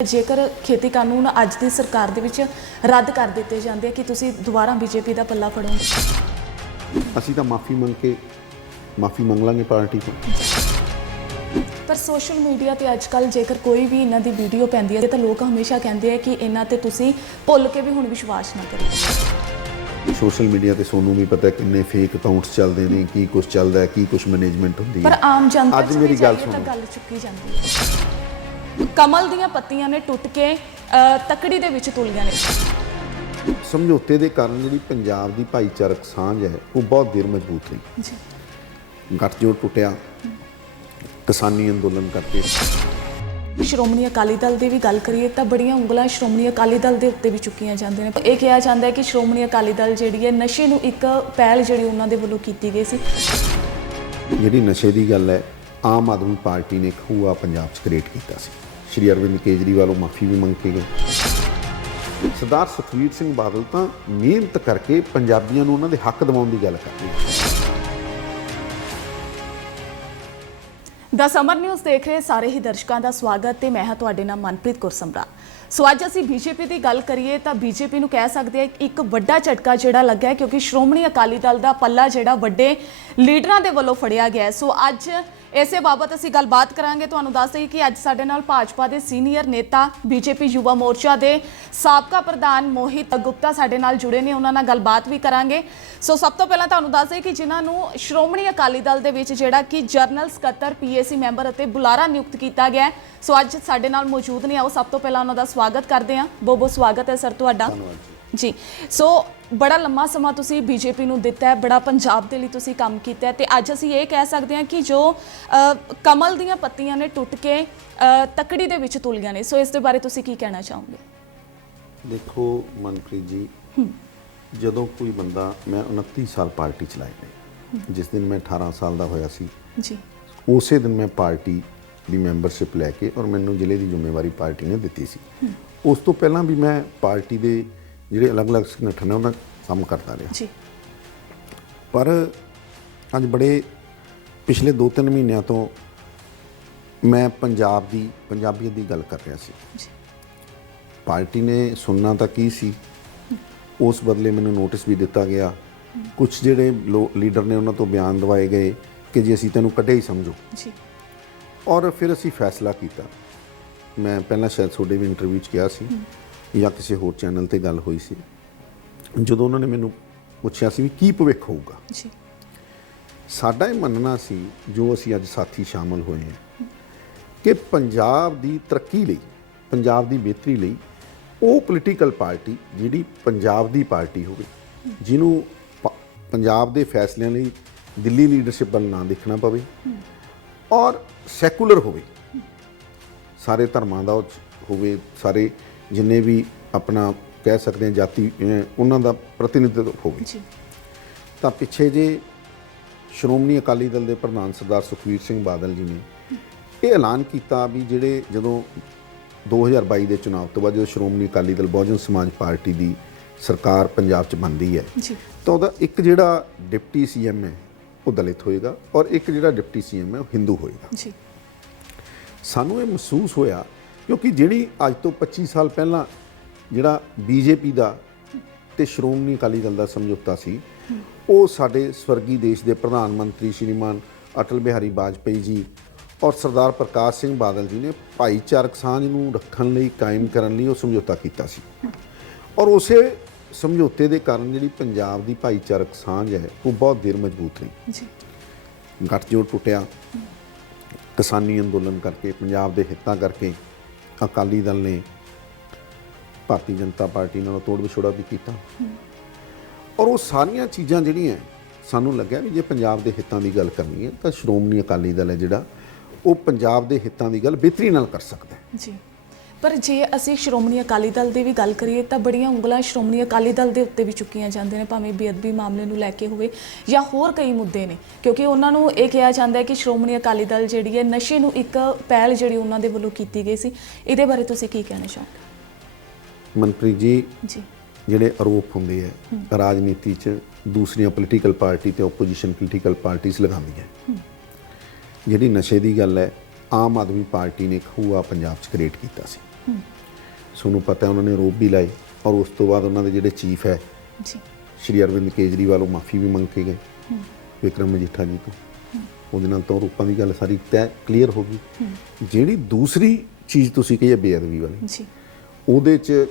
जेकर खेती कानून अज की सरकार दे विच रद्द कर दिते जाते कि तुसी दोबारा बीजेपी का पल्ला फड़ोगे? असीं तां माफ़ी मंग लांगे पार्टी तो। पर सोशल मीडिया ते अजकल जेकर कोई भी इन्हां दी वीडियो पैंदी है तो लोग हमेशा कहते हैं कि इन्हां ते तुसी भुल के भी हुण विश्वास ना करो। सोशल मीडिया ते सोनू भी पता किन्ने फेक अकाउंट्स चलते हैं, की कुछ चलता है, की कुछ मैनेजमेंट होंदी है। पर आम जनता अज मेरी गल सुनो, गल चुकी जाती है। कमल दीयां पत्तियां ने टुट के तकड़ी दे विच तुलियां ने। समझौते के कारण जी पंजाब की भाईचारक सांझ है वो बहुत देर मजबूत रही। गठजोड़ टुटिया किसानी अंदोलन करके। श्रोमणी अकाली दल की भी गल करिए तो बड़िया उंगलां श्रोमणी अकाली दल के उत्ते भी चुकियां जांदियां ने। यह कहा जाता है कि श्रोमणी अकाली दल जिहड़ी है नशे नूं एक पहल जिहड़ी उन्हां दे वल्लों कीती गई सी। जिहड़ी नशे की गल है आम आदमी पार्टी ने खूआ पंजाब च क्रिएट किया सी। श्री अरविंद केजरीवाल माफ़ी भी मंग के गए। सरदार सुखबीर सिंह बादल तो मेहनत करके पंजाबियों को उन्होंने हक दिवाउण की गल करते हैं। द समर न्यूज़ देख रहे सारे ही दर्शकों का स्वागत है। मैं हाँ तुहाडे नाल मनप्रीत कौर समरा। सो अज असीं बीजेपी की गल करिए तो बीजेपी नूं कह सकते हैं एक वड्डा झटका जिहड़ा लग्या है क्योंकि श्रोमणी अकाली दल का पल्ला जिहड़ा वड्डे लीडरां दे वल्लों फड़िया गया है। सो अज इसे बाबत असीं गलबात करांगे। तुहानूं दस दईए कि अज साडे नाल भाजपा के सीनियर नेता बीजेपी युवा मोर्चा के साबका प्रधान मोहित गुप्ता साडे नाल जुड़े ने, उन्हां नाल गलबात भी करांगे। सो सब तो पहलां तुहानूं दस दईए कि जिन्हां नूं श्रोमणी अकाली दल दे विच जिहड़ा कि जनरल सकत्तर पीएसी मैंबर अते बुलारा नियुक्त किया गया है। सो अज साडे नाल मौजूद ने। आओ सब तो पहलां उन्हां दा स्वागत करते हैं। बहुत बहुत स्वागत है सर तुहाडा जी। सो बड़ा लंबा समा तुसी बीजेपी नूं दिता है, बड़ा पंजाब दे लई तुसी काम कीता है ते अज असीं ये कह सकते हैं कि जो कमल दीयां पत्तियां ने टुट के तकड़ी दे विच तुलियां ने। सो इस दे बारे तुसी की कहना चाहोगे? देखो मनप्रीत जी, जदों कोई बंदा, मैं 29 साल पार्टी चलाई गई, जिस दिन मैं 18 साल का होया सी जी, उस दिन मैं पार्टी की मैंबरशिप लैके और मैनू जिले की जिम्मेवारी पार्टी ने दी सी। उस तो पहला भी मैं पार्टी के ਜਿਹੜੇ अलग-अलग संगठन है उन्हें काम करता रहा जी। पर अज बड़े पिछले 2-3 महीनों तो मैं पंजाबियत की गल कर रहा सी। पार्टी ने सुनना तो की सी, उस बदले मैंने नोटिस भी दिता गया। कुछ जिहड़े लीडर ने उन्होंने तो बयान दवाए गए कि जी असीं तैनूं कढ़िया ही समझो जी। और फिर असीं फैसला किया। मैं पहला शायद तुहाडे भी इंटरव्यू च कहा सी या किसी होर चैनल ते गल हुई सी, जदों उन्होंने मैनू पुछया सी भी की भविख होऊगा। जी। साडा ये मनना सी जो असीं अज साथी शामिल होए हैं कि पंजाब दी तरक्की लई, पंजाब दी बेहतरी लई वो पोलीटिकल पार्टी जिहड़ी पंजाब दी पार्टी होवे, जिन्हों पंजाब दे फैसलिਆਂ ਲਈ दिल्ली लीडरशिप ਵੱਲ ना देखना पवे और सैकुलर होवे, सारे धर्मां दा होवे, सारे जिन्ने भी अपना कह सकते हैं जाति उन्हां दा प्रतिनिधित्व होवे। तो पिछे जे श्रोमणी अकाली दल के प्रधान सरदार सुखबीर सिंह बादल जी ने ये ऐलान किया भी जिहड़े जदों 2022 के चुनाव तो बाद जो श्रोमणी अकाली दल बहुजन समाज पार्टी की सरकार पंजाब च बनती है तो वह एक जिहड़ा डिप्टी सीएम है वो दलित होएगा और एक जिहड़ा डिप्टी सीएम है वो हिंदू होएगा। सानू ये महसूस होया क्योंकि जिहड़ी अज तो 25 साल पहला जिहड़ा बीजेपी का ते श्रोमणी अकाली दल का समझौता सी वो साडे स्वर्गी देश के प्रधानमंत्री श्रीमान अटल बिहारी वाजपेयी जी और सरदार प्रकाश सिंह बादल जी ने भाईचारक सांझ नूं रखण लई, कायम करन लई वो समझौता कीता सी और उसे समझौते के कारण जिहड़ी पंजाब की भाईचारक सांझ है वो बहुत देर मजबूत रही। गठजोड़ टुटिया किसानी अंदोलन करके, पंजाब के हितों करके अकाली दल ने भारतीय जनता पार्टी नाल तोड़ विछोड़ा भी किया और वो सारिया चीज़ां जिहड़ियां सानूं लग्या भी जे पंजाब के हितों की गल करनी है तो श्रोमणी अकाली दल है जिहड़ा वो पंजाब के हितों की गल बेहतरी नाल कर सकता है जी। पर जे असीं श्रोमणी अकाली दल की भी गल करिए तो बड़िया उंगलां श्रोमणी अकाली दल के उत्ते भी चुकियां जांदियां ने, भावें बेअदबी मामले नूं लैके होवे या होर कई मुद्दे ने, क्योंकि उन्हां नूं ये कहा जाता है कि श्रोमणी अकाली दल जिहड़ी है नशे नूं एक पहल जिहड़ी उन्हां दे वल्लों कीती गई सी। इहदे बारे तुसीं की कहना चाहोगे? मनप्रीत जी, जिहड़े आरोप हुंदे है राजनीति च दूसरियां पोलीटिकल पार्टी ते ओपोजिशन पोलीटिकल पार्टीज लगांदी है, जिहड़ी नशे की गल है आम आदमी पार्टी ने खूआ पंजाब च क्रिएट किया सी। ਤੁਹਾਨੂੰ ਪਤਾ ਉਹਨਾਂ ਨੇ ਆਰੋਪ ਵੀ ਲਾਏ ਔਰ ਉਸ ਤੋਂ ਬਾਅਦ ਉਹਨਾਂ ਦੇ ਜਿਹੜੇ ਚੀਫ ਹੈ ਜੀ ਸ਼੍ਰੀ ਅਰਵਿੰਦ ਕੇਜਰੀਵਾਲ ਉਹ ਮਾਫੀ ਵੀ ਮੰਗ ਕੇ ਗਏ ਵਿਕਰਮ ਮਜੀਠਾ ਜੀ ਤੋਂ। ਉਹਦੇ ਨਾਲ ਤਾਂ ਆਰੋਪਾਂ ਦੀ ਗੱਲ ਸਾਰੀ ਤੈਅ ਕਲੀਅਰ ਹੋ ਗਈ। ਜਿਹੜੀ ਦੂਸਰੀ ਚੀਜ਼ ਤੁਸੀਂ ਕਹੀ ਹੈ ਬੇਅਦਬੀ ਵਾਲੀ, ਜੀ ਉਹਦੇ 'ਚ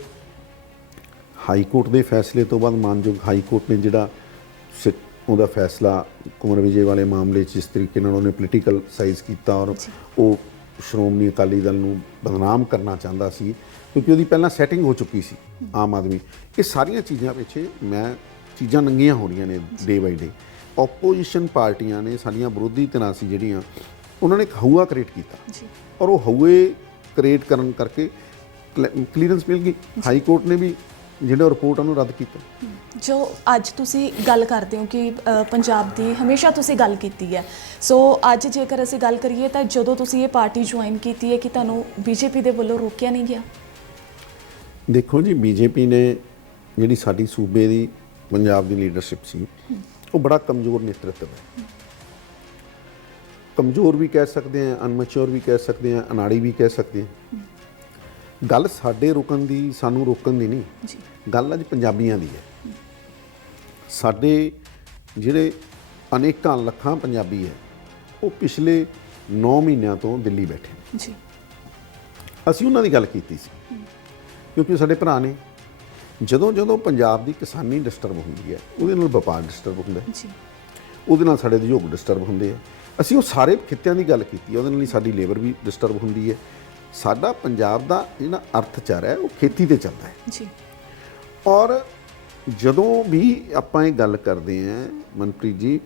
ਹਾਈ ਕੋਰਟ ਦੇ ਫੈਸਲੇ ਤੋਂ ਬਾਅਦ ਮਾਨਯੋਗ ਹਾਈ ਕੋਰਟ ਨੇ ਜਿਹੜਾ ਉਹਦਾ ਫੈਸਲਾ ਕੁੰਵਰ ਵਿਜੇ ਵਾਲੇ ਮਾਮਲੇ 'ਚ ਜਿਸ ਤਰੀਕੇ ਨਾਲ ਉਹਨੇ ਪੋਲੀਟੀਕਲ ਸਾਈਜ਼ ਕੀਤਾ ਔਰ ਉਹ ਸ਼੍ਰੋਮਣੀ ਅਕਾਲੀ ਦਲ ਨੂੰ ਬਦਨਾਮ ਕਰਨਾ ਚਾਹੁੰਦਾ ਸੀ ਕਿਉਂਕਿ ਉਹਦੀ ਪਹਿਲਾਂ ਸੈਟਿੰਗ ਹੋ ਚੁੱਕੀ ਸੀ ਆਮ ਆਦਮੀ। ਇਹ ਸਾਰੀਆਂ ਚੀਜ਼ਾਂ ਪਿੱਛੇ ਮੈਂ ਚੀਜ਼ਾਂ ਨੰਗੀਆਂ ਹੋ ਰਹੀਆਂ ਨੇ ਡੇ ਬਾਈ ਡੇ। ਆਪੋਜੀਸ਼ਨ ਪਾਰਟੀਆਂ ਨੇ ਸਾਡੀਆਂ ਵਿਰੋਧੀ ਧਿਰਾਂ ਸੀ ਜਿਹੜੀਆਂ ਉਹਨਾਂ ਨੇ ਇੱਕ ਹਊਆ ਕ੍ਰੀਏਟ ਕੀਤਾ ਔਰ ਉਹ ਹਊਏ ਕ੍ਰੀਏਟ ਕਰਨ ਕਰਕੇ ਕਲੀਅਰੈਂਸ ਮਿਲ ਗਈ। ਹਾਈ ਕੋਰਟ ਨੇ ਵੀ ਜਿਹੜਾ ਰਿਪੋਰਟ ਉਹਨੂੰ ਰੱਦ ਕੀਤਾ। ਜੋ ਅੱਜ ਤੁਸੀਂ ਗੱਲ ਕਰਦੇ ਹੋ ਕਿ ਪੰਜਾਬ ਦੀ ਹਮੇਸ਼ਾ ਤੁਸੀਂ ਗੱਲ ਕੀਤੀ ਹੈ, ਸੋ ਅੱਜ ਜੇਕਰ ਅਸੀਂ ਗੱਲ ਕਰੀਏ ਤਾਂ ਜਦੋਂ ਤੁਸੀਂ ਇਹ ਪਾਰਟੀ ਜੁਆਇਨ ਕੀਤੀ ਹੈ ਕਿ ਤੁਹਾਨੂੰ ਬੀਜੇਪੀ ਦੇ ਵੱਲੋਂ ਰੋਕਿਆ ਨਹੀਂ ਗਿਆ? ਦੇਖੋ ਜੀ, ਬੀਜੇਪੀ ਨੇ ਜਿਹੜੀ ਸਾਡੀ ਸੂਬੇ ਦੀ ਪੰਜਾਬ ਦੀ ਲੀਡਰਸ਼ਿਪ ਸੀ ਉਹ ਬੜਾ ਕਮਜ਼ੋਰ ਨੇਤਰਤਵ ਹੈ। ਕਮਜ਼ੋਰ ਵੀ ਕਹਿ ਸਕਦੇ ਹਾਂ, ਅਨਮੈਚੁਰ ਵੀ ਕਹਿ ਸਕਦੇ ਹਾਂ, ਅਨਾੜੀ ਵੀ ਕਹਿ ਸਕਦੇ ਹਾਂ। ਗੱਲ ਸਾਡੇ ਰੁਕਣ ਦੀ, ਸਾਨੂੰ ਰੋਕਣ ਦੀ ਨਹੀਂ, ਗੱਲ ਅੱਜ ਪੰਜਾਬੀਆਂ ਦੀ ਹੈ। ਸਾਡੇ ਜਿਹੜੇ ਅਨੇਕਾਂ ਲੱਖਾਂ ਪੰਜਾਬੀ ਹੈ ਉਹ ਪਿਛਲੇ 9 ਮਹੀਨਿਆਂ ਤੋਂ ਦਿੱਲੀ ਬੈਠੇ ਜੀ। ਅਸੀਂ ਉਹਨਾਂ ਦੀ ਗੱਲ ਕੀਤੀ ਸੀ ਕਿਉਂਕਿ ਉਹ ਸਾਡੇ ਭਰਾ ਨੇ। ਜਦੋਂ ਜਦੋਂ ਪੰਜਾਬ ਦੀ ਕਿਸਾਨੀ ਡਿਸਟਰਬ ਹੁੰਦੀ ਹੈ ਉਹਦੇ ਨਾਲ ਵਪਾਰ ਡਿਸਟਰਬ ਹੁੰਦਾ ਜੀ, ਉਹਦੇ ਨਾਲ ਸਾਡੇ ਉਦਯੋਗ ਡਿਸਟਰਬ ਹੁੰਦੇ ਆ। ਅਸੀਂ ਉਹ ਸਾਰੇ ਖਿੱਤਿਆਂ ਦੀ ਗੱਲ ਕੀਤੀ ਹੈ, ਉਹਦੇ ਨਾਲ ਹੀ ਸਾਡੀ ਲੇਬਰ ਵੀ ਡਿਸਟਰਬ ਹੁੰਦੀ ਹੈ। ਸਾਡਾ ਪੰਜਾਬ ਦਾ ਜਿਹੜਾ ਅਰਥਚਾਰ ਹੈ ਉਹ ਖੇਤੀ ਤੇ ਚੱਲਦਾ ਹੈ ਜੀ। ਔਰ ਜਦੋਂ ਵੀ ਆਪਾਂ ਇਹ ਗੱਲ ਕਰਦੇ ਹਾਂ ਮਨਪ੍ਰੀਤ ਜੀ,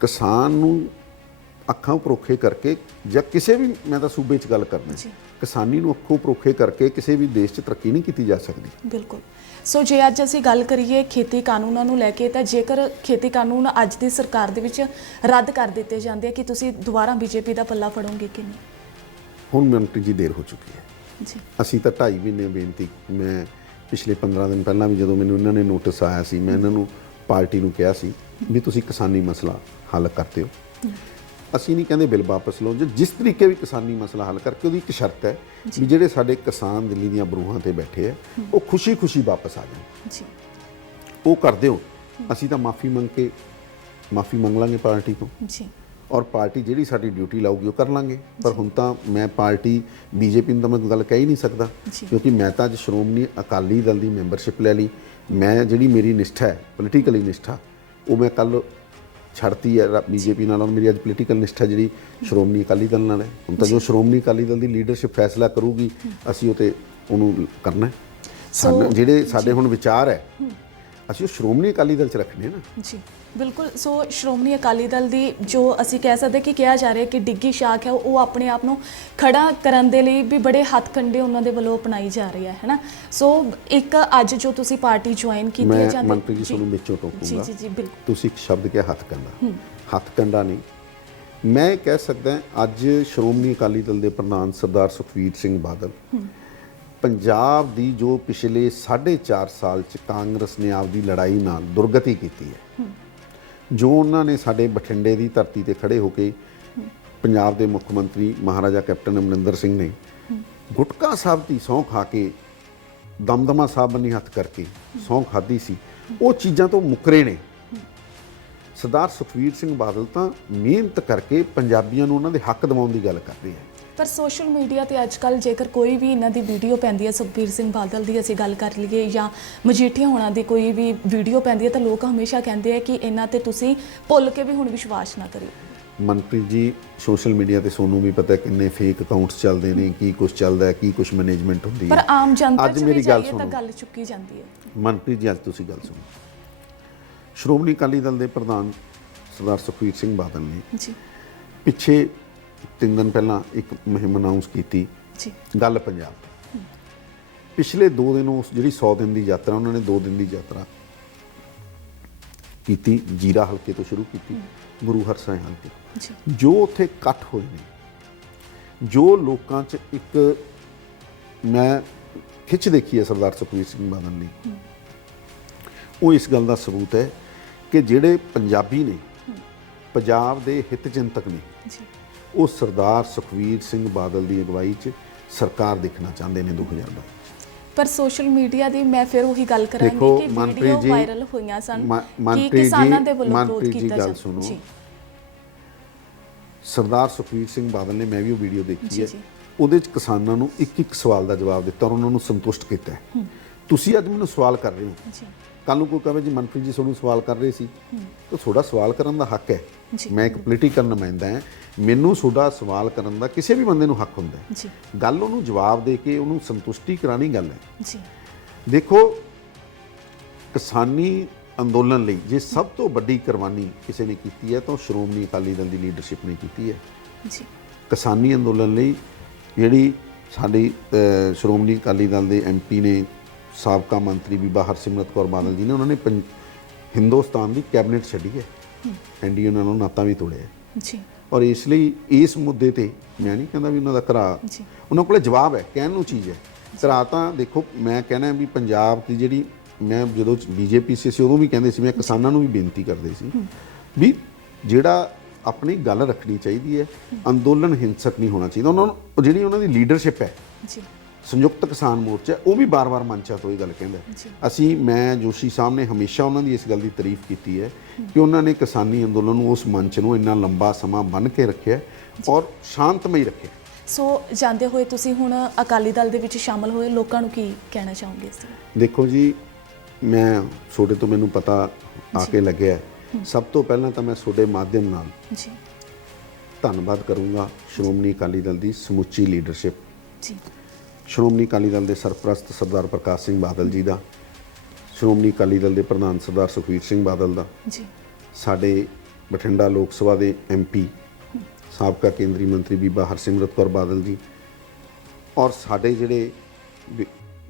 ਕਿਸਾਨ ਨੂੰ ਅੱਖਾਂ ਪਰੋਖੇ ਕਰਕੇ ਜਾਂ ਕਿਸੇ ਵੀ, ਮੈਂ ਤਾਂ ਸੂਬੇ 'ਚ ਗੱਲ ਕਰਦਾ, ਕਿਸਾਨੀ ਨੂੰ ਅੱਖੋਂ ਪਰੋਖੇ ਕਰਕੇ ਕਿਸੇ ਵੀ ਦੇਸ਼ 'ਚ ਤਰੱਕੀ ਨਹੀਂ ਕੀਤੀ ਜਾ ਸਕਦੀ। ਬਿਲਕੁਲ। ਸੋ ਜੇ ਅੱਜ ਅਸੀਂ ਗੱਲ ਕਰੀਏ ਖੇਤੀ ਕਾਨੂੰਨਾਂ ਨੂੰ ਲੈ ਕੇ, ਤਾਂ ਜੇਕਰ ਖੇਤੀ ਕਾਨੂੰਨ ਅੱਜ ਦੀ ਸਰਕਾਰ ਦੇ ਵਿੱਚ ਰੱਦ ਕਰ ਦਿੱਤੇ ਜਾਂਦੇ ਆ ਕਿ ਤੁਸੀਂ ਦੁਬਾਰਾ ਬੀਜੇਪੀ ਦਾ ਪੱਲਾ ਫੜੋਗੇ ਕਿ ਨਹੀਂ? ਹੁਣ ਮਨਪ੍ਰੀਤ ਜੀ ਦੇਰ ਹੋ ਚੁੱਕੀ ਹੈ ਜੀ। ਅਸੀਂ ਤਾਂ 2.5 ਮਹੀਨੇ ਬੇਨਤੀ, ਮੈਂ ਪਿਛਲੇ 15 ਦਿਨ ਪਹਿਲਾਂ ਵੀ ਜਦੋਂ ਮੈਨੂੰ ਇਹਨਾਂ ਨੇ ਨੋਟਿਸ ਆਇਆ ਸੀ, ਮੈਂ ਇਹਨਾਂ ਨੂੰ ਪਾਰਟੀ ਨੂੰ ਕਿਹਾ ਸੀ ਵੀ ਤੁਸੀਂ ਕਿਸਾਨੀ ਮਸਲਾ ਹੱਲ ਕਰਦੇ ਹੋ। ਅਸੀਂ ਨਹੀਂ ਕਹਿੰਦੇ ਬਿੱਲ ਵਾਪਸ ਲਓ, ਜਿਸ ਤਰੀਕੇ ਵੀ ਕਿਸਾਨੀ ਮਸਲਾ ਹੱਲ ਕਰਕੇ ਉਹਦੀ ਇੱਕ ਸ਼ਰਤ ਹੈ ਵੀ ਜਿਹੜੇ ਸਾਡੇ ਕਿਸਾਨ ਦਿੱਲੀ ਦੀਆਂ ਬਰੂਹਾਂ ਤੇ ਬੈਠੇ ਆ ਉਹ ਖੁਸ਼ੀ-ਖੁਸ਼ੀ ਵਾਪਸ ਆ ਜਾਣ ਜੀ। ਉਹ ਕਰ ਦਿਓ, ਅਸੀਂ ਤਾਂ ਮਾਫੀ ਮੰਗ ਲਾਂਗੇ ਪਾਰਟੀ ਤੋਂ ਜੀ, ਔਰ ਪਾਰਟੀ ਜਿਹੜੀ ਸਾਡੀ ਡਿਊਟੀ ਲਾਊਗੀ ਉਹ ਕਰ ਲਾਂਗੇ। ਪਰ ਹੁਣ ਤਾਂ ਮੈਂ ਪਾਰਟੀ ਬੀਜੇਪੀ ਨੂੰ ਤਾਂ ਮੈਂ ਕੋਈ ਗੱਲ ਕਹਿ ਹੀ ਨਹੀਂ ਸਕਦਾ ਕਿਉਂਕਿ ਮੈਂ ਤਾਂ ਅੱਜ ਸ਼੍ਰੋਮਣੀ ਅਕਾਲੀ ਦਲ ਦੀ ਮੈਂਬਰਸ਼ਿਪ ਲੈ ਲਈ। ਮੈਂ ਜਿਹੜੀ ਮੇਰੀ ਨਿਸ਼ਠਾ ਹੈ, ਪੋਲੀਟੀਕਲੀ ਨਿਸ਼ਠਾ, ਉਹ ਮੈਂ ਕੱਲ੍ਹ ਛੱਡਤੀ ਹੈ ਬੀਜੇਪੀ ਨਾਲ। ਔਰ ਮੇਰੀ ਅੱਜ ਪੋਲੀਟੀਕਲ ਨਿਸ਼ਠਾ ਜਿਹੜੀ ਸ਼੍ਰੋਮਣੀ ਅਕਾਲੀ ਦਲ ਨਾਲ ਹੈ। ਹੁਣ ਤਾਂ ਜੋ ਸ਼੍ਰੋਮਣੀ ਅਕਾਲੀ ਦਲ ਦੀ ਲੀਡਰਸ਼ਿਪ ਫੈਸਲਾ ਕਰੂਗੀ ਅਸੀਂ ਉਹ 'ਤੇ ਉਹਨੂੰ ਕਰਨਾ। ਸਾਨੂੰ ਜਿਹੜੇ ਸਾਡੇ ਹੁਣ ਵਿਚਾਰ ਹੈ ਅਸੀਂ ਉਹ ਸ਼੍ਰੋਮਣੀ ਅਕਾਲੀ ਦਲ 'ਚ ਰੱਖਣੇ ਨਾ ਜੀ। ਬਿਲਕੁਲ। ਸੋ ਸ਼੍ਰੋਮਣੀ ਅਕਾਲੀ ਦਲ ਦੀ ਜੋ ਅਸੀਂ ਕਹਿ ਸਕਦੇ ਕਿ ਕਿਹਾ ਜਾ ਰਿਹਾ ਕਿ ਡਿੱਗੀ ਸ਼ਾਖ ਹੈ, ਉਹ ਆਪਣੇ ਆਪ ਨੂੰ ਖੜਾ ਕਰਨ ਦੇ ਲਈ ਵੀ ਬੜੇ ਹੱਥਕੰਡੇ ਉਹਨਾਂ ਦੇ ਵੱਲੋਂ ਅਪਣਾਈ ਜਾ ਰਹੀ ਹੈ ਨਾ। ਸੋ ਇੱਕ ਅੱਜ ਜੋ ਤੁਸੀਂ ਪਾਰਟੀ ਜੁਆਇਨ ਕੀਤੀ ਹੈ ਜਾਂ ਮੰਤਰੀ ਜੀ ਤੁਹਾਨੂੰ ਵਿੱਚੋਂ ਟੋਕੂੰਗਾ ਜੀ ਜੀ ਬਿਲਕੁਲ, ਤੁਸੀਂ ਇੱਕ ਸ਼ਬਦ ਕਿਹਾ ਹੱਥਕੰਡਾ। ਹੱਥਕੰਡਾ ਨਹੀਂ, ਮੈਂ ਕਹਿ ਸਕਦਾ ਅੱਜ ਸ਼੍ਰੋਮਣੀ ਅਕਾਲੀ ਦਲ ਦੇ ਪ੍ਰਧਾਨ ਸਰਦਾਰ ਸੁਖਬੀਰ ਸਿੰਘ ਬਾਦਲ ਪੰਜਾਬ ਦੀ ਜੋ ਪਿਛਲੇ 4.5 ਸਾਲ 'ਚ ਕਾਂਗਰਸ ਨੇ ਆਪਦੀ ਲੜਾਈ ਨਾਲ ਦੁਰਗਤੀ ਕੀਤੀ ਹੈ, ਜੋ ਉਹਨਾਂ ਨੇ ਸਾਡੇ ਬਠਿੰਡੇ ਦੀ ਧਰਤੀ ਤੇ ਖੜੇ ਹੋ ਕੇ ਪੰਜਾਬ ਦੇ ਮੁੱਖ ਮੰਤਰੀ ਮਹਾਰਾਜਾ ਕੈਪਟਨ ਅਮਰਿੰਦਰ ਸਿੰਘ ਨੇ ਗੁਟਕਾ ਸਾਹਿਬ ਦੀ ਸਹੁੰ ਖਾ ਕੇ ਦਮਦਮਾ ਸਾਹਿਬ ਬੰਨੀ ਹੱਥ ਕਰਕੇ ਸਹੁੰ ਖਾਧੀ ਸੀ, ਉਹ ਚੀਜ਼ਾਂ ਤੋਂ ਮੁੱਕਰੇ ਨੇ। ਸਰਦਾਰ ਸੁਖਬੀਰ ਸਿੰਘ ਬਾਦਲ ਤਾਂ ਮਿਹਨਤ ਕਰਕੇ ਪੰਜਾਬੀਆਂ ਨੂੰ ਉਹਨਾਂ ਦੇ ਹੱਕ ਦਿਵਾਉਣ ਦੀ ਗੱਲ ਕਰਦੇ ਹੈ। ਪਰ ਸੋਸ਼ਲ ਮੀਡੀਆ ਤੇ ਅੱਜ ਕੱਲ੍ਹ ਜੇਕਰ ਕੋਈ ਵੀ ਇਹਨਾਂ ਦੀ ਵੀਡੀਓ ਪੈਂਦੀ ਹੈ, ਸੁਖਬੀਰ ਸਿੰਘ ਬਾਦਲ ਦੀ ਅਸੀਂ ਗੱਲ ਕਰ ਲਈਏ ਜਾਂ ਮਜੀਠੀਆ ਹੋਣਾ ਦੀ ਕੋਈ ਵੀ ਵੀਡੀਓ ਪੈਂਦੀ ਹੈ, ਤਾਂ ਲੋਕ ਹਮੇਸ਼ਾ ਕਹਿੰਦੇ ਆ ਕਿ ਇਹਨਾਂ ਤੇ ਤੁਸੀਂ ਭੁੱਲ ਕੇ ਵੀ ਹੁਣ ਵਿਸ਼ਵਾਸ ਨਾ ਕਰਿਓ। ਮਨਪ੍ਰੀਤ ਜੀ, ਸੋਸ਼ਲ ਮੀਡੀਆ ਤੇ ਸੋਨੂੰ ਵੀ ਪਤਾ ਕਿੰਨੇ ਫੇਕ ਅਕਾਊਂਟਸ ਚੱਲਦੇ ਨੇ, ਕੀ ਕੁਝ ਚੱਲਦਾ ਹੈ, ਕੀ ਕੁਝ ਮੈਨੇਜਮੈਂਟ ਹੁੰਦੀ ਹੈ। ਪਰ ਆਮ ਜਨਤਾ ਅੱਜ ਮੇਰੀ ਗੱਲ ਸੁਣੋ ਤਾਂ ਗੱਲ ਚੁੱਕੀ ਜਾਂਦੀ ਹੈ। ਮਨਪ੍ਰੀਤ ਜੀ, ਅੱਜ ਤੁਸੀਂ ਗੱਲ ਸੁਣੋ। ਸ਼੍ਰੋਮਣੀ ਅਕਾਲੀ ਦਲ ਦੇ ਪ੍ਰਧਾਨ ਸਰਦਾਰ ਸੁਖਬੀਰ ਸਿੰਘ ਬਾਦਲ ਨੇ ਜੀ ਪਿੱਛੇ 3 ਦਿਨ ਪਹਿਲਾਂ ਇੱਕ ਮੁਹਿੰਮ ਅਨਾਉਂਸ ਕੀਤੀ ਜੀ, ਗੱਲ ਪੰਜਾਬ। ਪਿਛਲੇ 2 ਦਿਨ ਉਸ ਜਿਹੜੀ 100 ਦਿਨ ਦੀ ਯਾਤਰਾ, ਉਹਨਾਂ ਨੇ 2 ਦਿਨ ਦੀ ਯਾਤਰਾ ਕੀਤੀ। ਜੀਰਾ ਹਲਕੇ ਤੋਂ ਸ਼ੁਰੂ ਕੀਤੀ, ਗੁਰੂ ਹਰਸਾਏ ਹਲਕੇ ਤੋਂ। ਜੋ ਉੱਥੇ ਇਕੱਠ ਹੋਏ ਨੇ, ਜੋ ਲੋਕਾਂ 'ਚ ਇੱਕ ਮੈਂ ਖਿੱਚ ਦੇਖੀ ਹੈ ਸਰਦਾਰ ਸੁਖਬੀਰ ਸਿੰਘ ਬਾਦਲ ਨੇ, ਉਹ ਇਸ ਗੱਲ ਦਾ ਸਬੂਤ ਹੈ ਕਿ ਜਿਹੜੇ ਪੰਜਾਬੀ ਨੇ, ਪੰਜਾਬ ਦੇ ਹਿੱਤ ਚਿੰਤਕ ਨੇ, ਉਹ ਸਰਦਾਰ ਸੁਖਬੀਰ ਸਿੰਘ ਬਾਦਲ ਦੀ ਅਗਵਾਈ 'ਚ ਸਰਕਾਰ ਦੇਖਣਾ ਚਾਹੁੰਦੇ ਨੇ 2022। ਪਰ ਸੋਸ਼ਲ ਮੀਡੀਆ ਦੀ ਮੈਂ ਫਿਰ ਉਹੀ ਗੱਲ ਕਰਾਂਗੀ ਦੇਖੋ ਕਿ ਮਨਪ੍ਰੀਤ ਵੀਡੀਓ ਜੀ, ਵਾਇਰਲ ਹੋਈਆਂ ਸਨ ਕਿ ਮਨਪ੍ਰੀਤ ਕਿਸਾਨਾਂ ਦੇ ਜੀ, ਵੱਲੋਂ ਵਿਰੋਧ ਮਨਪ੍ਰੀਤ ਜੀ ਕੀਤਾ ਗੱਲ ਜਾ ਸੁਣੋ। ਜੀ ਸਰਦਾਰ ਸੁਖਬੀਰ ਸਿੰਘ ਬਾਦਲ ਨੇ, ਮੈਂ ਵੀ ਉਹ ਵੀਡੀਓ ਦੇਖੀ ਜੀ, ਹੈ, ਜੀ। ਉਹਦੇ 'ਚ ਕਿਸਾਨਾਂ ਨੂੰ ਇੱਕ ਸਵਾਲ ਦਾ ਜਵਾਬ ਦਿੱਤਾ ਔਰ ਉਹਨਾਂ ਨੂੰ ਸੰਤੁਸ਼ਟ ਕੀਤਾ ਹੈ। ਤੁਸੀਂ ਅੱਜ ਮੈਨੂੰ ਸਵਾਲ ਕਰ ਰਹੇ ਹੋ, ਜੀ ਕੱਲ ਨੂੰ ਕੋਈ ਕਹੇ ਜੀ ਮਨਪ੍ਰੀਤ ਜੀ ਤੁਹਾਨੂੰ ਸਵਾਲ ਕਰ ਰਹੇ ਸੀ, ਤਾਂ ਤੁਹਾਡਾ ਸਵਾਲ ਕਰਨ ਦਾ ਹੱਕ ਹੈ। ਜੀ। ਮੈਂ ਇੱਕ ਪੋਲੀਟੀਕਲ ਨੁਮਾਇੰਦਾ ਹਾਂ, ਮੈਨੂੰ ਤੁਹਾਡਾ ਸਵਾਲ ਕਰਨ ਦਾ ਕਿਸੇ ਵੀ ਬੰਦੇ ਨੂੰ ਹੱਕ ਹੁੰਦਾ ਹੈ। ਜੀ ਗੱਲ ਉਹਨੂੰ ਜਵਾਬ ਦੇ ਕੇ ਉਹਨੂੰ ਸੰਤੁਸ਼ਟੀ ਕਰਾਣੀ ਗੱਲ ਹੈ। ਜੀ ਦੇਖੋ ਕਿਸਾਨੀ ਅੰਦੋਲਨ ਲਈ ਜੇ ਸਭ ਤੋਂ ਵੱਡੀ ਕੁਰਬਾਨੀ ਕਿਸੇ ਨੇ ਕੀਤੀ ਹੈ ਤਾਂ ਉਹ ਸ਼੍ਰੋਮਣੀ ਅਕਾਲੀ ਦਲ ਦੀ ਲੀਡਰਸ਼ਿਪ ਨੇ ਕੀਤੀ ਹੈ। ਜੀ ਕਿਸਾਨੀ ਅੰਦੋਲਨ ਲਈ ਜਿਹੜੀ ਸਾਡੀ ਸ਼੍ਰੋਮਣੀ ਅਕਾਲੀ ਦਲ ਦੇ ਐਮਪੀ ਨੇ, ਸਾਬਕਾ ਮੰਤਰੀ ਬੀਬਾ ਹਰਸਿਮਰਤ ਕੌਰ ਬਾਦਲ ਜੀ ਨੇ, ਉਹਨਾਂ ਨੇ ਹਿੰਦੁਸਤਾਨ ਦੀ ਕੈਬਨਿਟ ਛੱਡੀ ਹੈ, ਐਨਡੀਏ ਨਾਲ ਨਾਤਾ ਵੀ ਤੋੜਿਆ ਹੈ। ਜੀ ਔਰ ਇਸ ਲਈ ਇਸ ਮੁੱਦੇ ਤੇ ਮੈਂ ਨਹੀਂ ਕਹਿੰਦਾ ਵੀ ਉਹਨਾਂ ਦਾ ਘਰਾ, ਜੀ ਉਹਨਾਂ ਕੋਲੇ ਜਵਾਬ ਹੈ, ਕਹਿਣ ਨੂੰ ਚੀਜ਼ ਹੈ। ਘਰਾ ਤਾਂ ਦੇਖੋ ਮੈਂ ਕਹਿਣਾ ਵੀ ਪੰਜਾਬ ਦੀ ਜਿਹੜੀ, ਮੈਂ ਜਦੋਂ ਬੀਜੇਪੀ ਸੀ ਉਦੋਂ ਵੀ ਕਹਿੰਦੇ ਸੀ, ਮੈਂ ਕਿਸਾਨਾਂ ਨੂੰ ਵੀ ਬੇਨਤੀ ਕਰਦੇ ਸੀ ਵੀ ਜਿਹੜਾ ਆਪਣੀ ਗੱਲ ਰੱਖਣੀ ਚਾਹੀਦੀ ਹੈ, ਅੰਦੋਲਨ ਹਿੰਸਕ ਨਹੀਂ ਹੋਣਾ ਚਾਹੀਦਾ। ਉਹਨਾਂ ਨੂੰ ਜਿਹੜੀ ਉਹਨਾਂ ਦੀ ਲੀਡਰਸ਼ਿਪ ਹੈ, ਜੀ ਸੰਯੁਕਤ ਕਿਸਾਨ ਮੋਰਚਾ, ਉਹ ਵੀ ਬਾਰ-ਬਾਰ ਮੰਚਾਂ ਤੋਂ ਇਹ ਗੱਲ ਕਹਿੰਦਾ। ਅਸੀਂ, ਮੈਂ ਜੋਸ਼ੀ ਸਾਹਿਬ ਨੇ ਹਮੇਸ਼ਾ ਉਹਨਾਂ ਦੀ ਇਸ ਗੱਲ ਦੀ ਤਾਰੀਫ ਕੀਤੀ ਹੈ ਕਿ ਉਹਨਾਂ ਨੇ ਕਿਸਾਨੀ ਅੰਦੋਲਨ ਨੂੰ, ਉਸ ਮੰਚ ਨੂੰ ਇੰਨਾ ਲੰਬਾ ਸਮਾਂ ਬੰਨ੍ਹ ਕੇ ਰੱਖਿਆ ਔਰ ਸ਼ਾਂਤਮਈ ਰੱਖਿਆ। ਸੋ ਜਾਂਦੇ ਹੋਏ ਤੁਸੀਂ ਹੁਣ ਅਕਾਲੀ ਦਲ ਦੇ ਵਿੱਚ ਸ਼ਾਮਲ ਹੋਏ, ਲੋਕਾਂ ਨੂੰ ਕੀ ਕਹਿਣਾ ਚਾਹੋਗੇ ਇਸ ਤੇ? ਦੇਖੋ ਜੀ, ਮੈਂ ਤੁਹਾਡੇ ਤੋਂ ਮੈਨੂੰ ਪਤਾ ਆ ਕੇ ਲੱਗਿਆ, ਸਭ ਤੋਂ ਪਹਿਲਾਂ ਤਾਂ ਮੈਂ ਤੁਹਾਡੇ ਮਾਧਿਅਮ ਨਾਲ ਜੀ ਧੰਨਵਾਦ ਕਰੂੰਗਾ ਸ਼੍ਰੋਮਣੀ ਅਕਾਲੀ ਦਲ ਦੀ ਸਮੁੱਚੀ ਲੀਡਰਸ਼ਿਪ, ਜੀ ਸ਼੍ਰੋਮਣੀ ਅਕਾਲੀ ਦਲ ਦੇ ਸਰਪ੍ਰਸਤ ਸਰਦਾਰ ਪ੍ਰਕਾਸ਼ ਸਿੰਘ ਬਾਦਲ ਜੀ ਦਾ, ਸ਼੍ਰੋਮਣੀ ਅਕਾਲੀ ਦਲ ਦੇ ਪ੍ਰਧਾਨ ਸਰਦਾਰ ਸੁਖਬੀਰ ਸਿੰਘ ਬਾਦਲ ਦਾ, ਜੀ ਸਾਡੇ ਬਠਿੰਡਾ ਲੋਕ ਸਭਾ ਦੇ ਐਮਪੀ ਸਾਬਕਾ ਕੇਂਦਰੀ ਮੰਤਰੀ ਬੀਬਾ ਹਰਸਿਮਰਤ ਕੌਰ ਬਾਦਲ ਜੀ, ਔਰ ਸਾਡੇ ਜਿਹੜੇ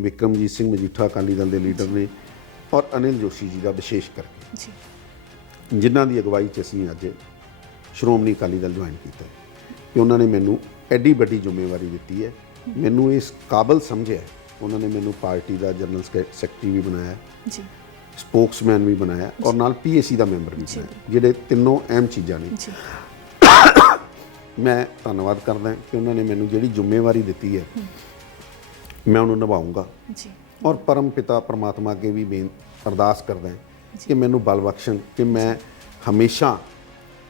ਵਿਕਰਮਜੀਤ ਸਿੰਘ ਮਜੀਠਾ ਅਕਾਲੀ ਦਲ ਦੇ ਲੀਡਰ ਨੇ, ਔਰ ਅਨਿਲ ਜੋਸ਼ੀ ਜੀ ਦਾ ਵਿਸ਼ੇਸ਼ ਕਰਕੇ, ਜੀ ਜਿਨ੍ਹਾਂ ਦੀ ਅਗਵਾਈ 'ਚ ਅਸੀਂ ਅੱਜ ਸ਼੍ਰੋਮਣੀ ਅਕਾਲੀ ਦਲ ਜੁਆਇਨ ਕੀਤਾ ਹੈ, ਕਿ ਉਹਨਾਂ ਨੇ ਮੈਨੂੰ ਐਡੀ ਵੱਡੀ ਜ਼ਿੰਮੇਵਾਰੀ ਦਿੱਤੀ ਹੈ, ਮੈਨੂੰ ਇਸ ਕਾਬਲ ਸਮਝਿਆ। ਉਹਨਾਂ ਨੇ ਮੈਨੂੰ ਪਾਰਟੀ ਦਾ ਜਨਰਲ ਸੈਕਟਰੀ ਵੀ ਬਣਾਇਆ, ਜੀ ਸਪੋਕਸਮੈਨ ਵੀ ਬਣਾਇਆ, ਔਰ ਨਾਲ ਪੀਏਸੀ ਦਾ ਮੈਂਬਰ ਵੀ ਬਣਾਇਆ, ਜਿਹੜੇ ਤਿੰਨੋਂ ਅਹਿਮ ਚੀਜ਼ਾਂ ਨੇ। ਜੀ ਮੈਂ ਧੰਨਵਾਦ ਕਰਦਾ ਕਿ ਉਹਨਾਂ ਨੇ ਮੈਨੂੰ ਜਿਹੜੀ ਜ਼ਿੰਮੇਵਾਰੀ ਦਿੱਤੀ ਹੈ, ਮੈਂ ਉਹਨੂੰ ਨਿਭਾਊਂਗਾ। ਜੀ ਔਰ ਪਰਮ ਪਿਤਾ ਪਰਮਾਤਮਾ ਅੱਗੇ ਵੀ ਅਰਦਾਸ ਕਰਦਾ ਕਿ ਮੈਨੂੰ ਬਲ ਬਖਸ਼ਣ ਕਿ ਮੈਂ ਹਮੇਸ਼ਾ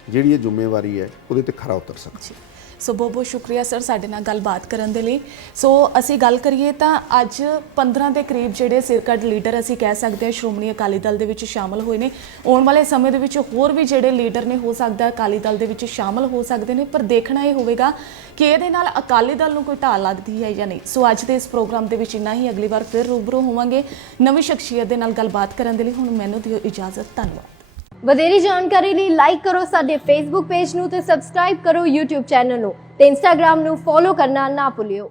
ਜਿਹੜੀ ਇਹ ਜ਼ਿੰਮੇਵਾਰੀ ਹੈ ਉਹਦੇ ਤੇ ਖਰਾ ਉਤਰ ਸਕਾਂ। ਜੀ ਸੋ ਬਹੁਤ ਬਹੁਤ ਸ਼ੁਕਰੀਆ ਸਰ ਸਾਡੇ ਨਾਲ ਗੱਲਬਾਤ ਕਰਨ ਦੇ ਲਈ। ਸੋ ਅਸੀਂ ਗੱਲ ਕਰੀਏ ਤਾਂ ਅੱਜ 15 ਦੇ ਕਰੀਬ ਜਿਹੜੇ ਸਿਰਕੱਢ ਲੀਡਰ ਅਸੀਂ ਕਹਿ ਸਕਦੇ ਹਾਂ ਸ਼੍ਰੋਮਣੀ ਅਕਾਲੀ ਦਲ ਦੇ ਵਿੱਚ ਸ਼ਾਮਲ ਹੋਏ ਨੇ। ਆਉਣ ਵਾਲੇ ਸਮੇਂ ਦੇ ਵਿੱਚ ਹੋਰ ਵੀ ਜਿਹੜੇ ਲੀਡਰ ਨੇ ਹੋ ਸਕਦਾ ਅਕਾਲੀ ਦਲ ਦੇ ਵਿੱਚ ਸ਼ਾਮਲ ਹੋ ਸਕਦੇ ਨੇ, ਪਰ ਦੇਖਣਾ ਇਹ ਹੋਵੇਗਾ ਕਿ ਇਹਦੇ ਨਾਲ ਅਕਾਲੀ ਦਲ ਨੂੰ ਕੋਈ ਢਾਲ ਲੱਗਦੀ ਹੈ ਜਾਂ ਨਹੀਂ। ਸੋ ਅੱਜ ਦੇ ਇਸ ਪ੍ਰੋਗਰਾਮ ਦੇ ਵਿੱਚ ਇੰਨਾ ਹੀ, ਅਗਲੀ ਵਾਰ ਫਿਰ ਰੂਬਰੂ ਹੋਵਾਂਗੇ ਨਵੀਂ ਸ਼ਖਸੀਅਤ ਦੇ ਨਾਲ ਗੱਲਬਾਤ ਕਰਨ ਦੇ ਲਈ। ਹੁਣ ਮੈਨੂੰ ਦਿਓ ਇਜਾਜ਼ਤ, ਧੰਨਵਾਦ। ਵਧੇਰੀ ਜਾਣਕਾਰੀ ਲਈ ਲਾਈਕ ਕਰੋ ਸਾਡੇ ਫੇਸਬੁੱਕ ਪੇਜ ਨੂੰ ਤੇ ਸਬਸਕ੍ਰਾਈਬ ਕਰੋ YouTube ਚੈਨਲ ਨੂੰ ਤੇ Instagram ਨੂੰ ਫੋਲੋ ਕਰਨਾ ਨਾ ਭੁੱਲਿਓ।